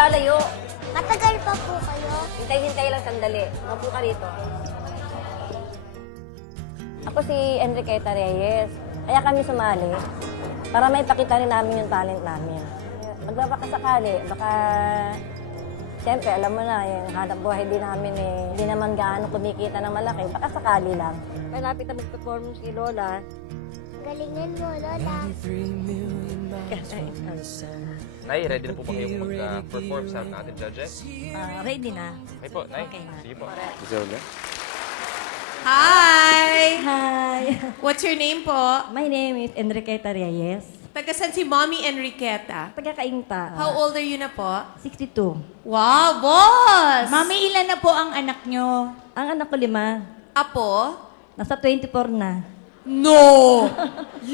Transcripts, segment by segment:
lalayo. Matagal pa po kayo? Hintay-hintay lang sandali. Mapo ka rito. Ako si Enriqueta Reyes. Kaya kami sumali para may pakita rin namin yung talent namin. Magbabakasakali, baka... Siyempre, alam mo na, yung hanap buhay din namin hindi naman gaano kumikita ng malaki. Baka sakali lang. Malapit na mag-perform si Lola. Galingan mo, Lola. Nay, ready na po ba kayong mag-perform sa ating judges? Ready na. Okay po, Nay. Okay na. Sige po. Hi! Hi! What's your name po? My name is Enriqueta Reyes. Tagasan si Mommy Enriqueta. Taga-Kainta. How old are you na po? 62. Wow, boss! Mami, ilan na po ang anak nyo? Ang anak ko 5. Apo? Nasa 24 na. No! 5,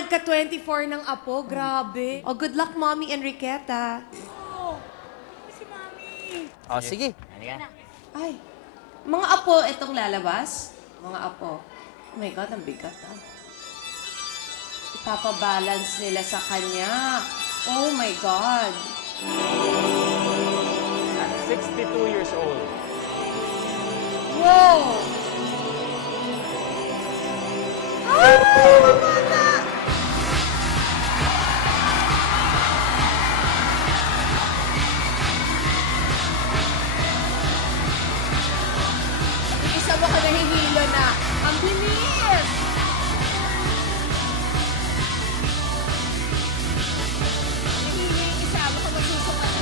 nagka-24 ng apo. Grabe. Oh, good luck, Mommy Enriqueta. Oh, sige. Ay, mga apo itong lalabas? Mga apo. Oh my God, ang bigat ah. Ipapabalance nila sa kanya. Oh my God. At 62 years old. Wow! Isa mo ka nahihilo na. Ang bilis! Nahihilo yung isa mo ka masusukat.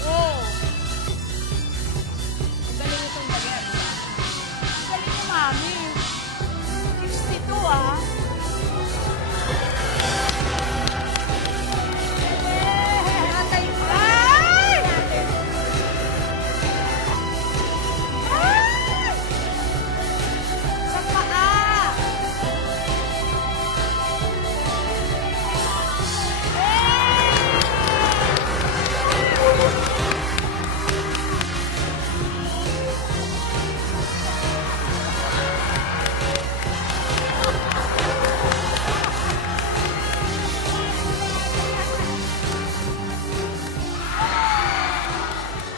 Wow! Ang galing itong baget. Ang galing ni Mami. 62 ah. Sa paa!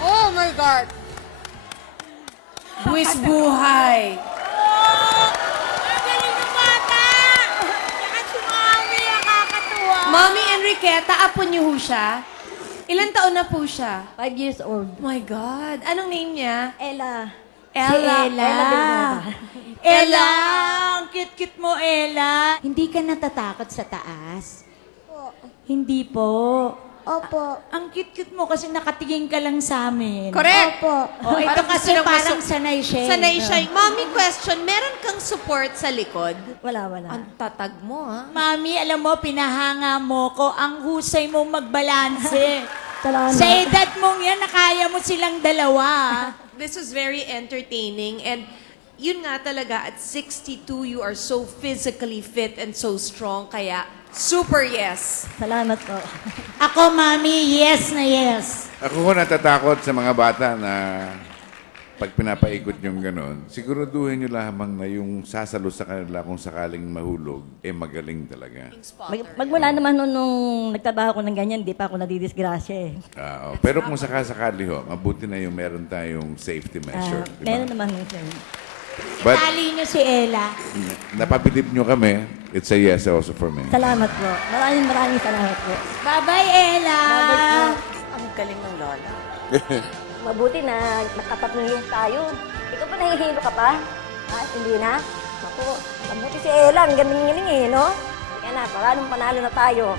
Oh my God! Buwis buhay! Ang galing ng bata! Tsaka si Mami, nakakatuwa. Mommy Enriqueta, apo niyo ho siya? Ilan taon na po siya? 5 years old. Oh my God! Anong name niya? Ella. Ella. Ella Villanueva. Ella! Ang cute-cute mo, Ella. Hindi ka natatakot sa taas? Po. Hindi po. Opo. Ang cute-cute mo kasi nakatingin ka lang sa amin. Correct! Opo. Oh, ito Parang kasi gusto nang parang sanay siya. Sanay siya. Mommy, question, meron kang support sa likod? Wala. Ang tatag mo, ha? Mami, alam mo, pinahanga mo ko. Ang husay mo magbalanse. Salamat. Sa edad mong yan, nakaya mo silang dalawa. This was very entertaining and yun nga talaga, at 62, you are so physically fit and so strong, kaya super yes. Salamat po. Ako, Mami, yes na yes. Ako ko natatakot sa mga bata na pag pinapaikot yung gano'n, siguraduhin nyo lamang na yung sasalo sa kanila kung sakaling mahulog, magaling talaga. Magmula naman nung nagtrabaho ko ng ganyan, di pa ako nadidisgrasya eh. Pero kung sakasakali ho, mabuti na yung meron tayong safety measure. di ba? Meron naman minsan. But Tali niyo si Ella. napapilip nyo kami, it's a yes also for me. Salamat po. Maraming salamat po. Bye-bye, Ella. Ang galing ng Lola. Mabuti na nakatatlong years tayo. Ikaw pa nahihilo ka pa? Hindi na? Ako, mabuti si Ella. Ang galing-galing eh, no? Kaya na, panalo na tayo.